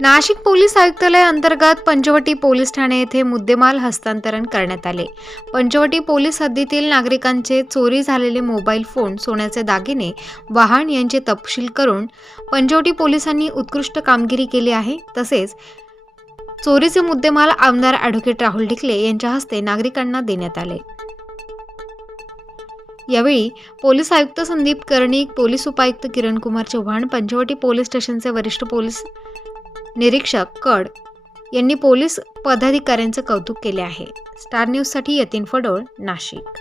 Nashik police आयुक्तालय अंतर्गत Panchavati police Thane येथे मुद्देमाल हस्तांतरण करण्यात आले। पंचवटी पोलीस हद्दीतील नागरिकांचे चोरी झालेले मोबाईल फोन, सोन्याचे दागिने, वाहन यांचे तपशील करून पंचवटी पोलिसांनी उत्कृष्ट कामगिरी केली आहे। तसेच चोरीचे मुद्देमाल आमदार ॲडव्होकेट राहुल ढिकले यांच्या हस्ते नागरिकांना देण्यात आले। यावेळी पोलीस आयुक्त संदीप कर्णिक, पोलीस उपायुक्त किरणकुमार चव्हाण, पंचवटी पोलीस स्टेशनचे वरिष्ठ पोलीस निरीक्षक कड यांनी पोलीस पदाधिकाऱ्यांचे कौतुक केले आहे। स्टार न्यूजसाठी यतीन फडोळ, नाशिक।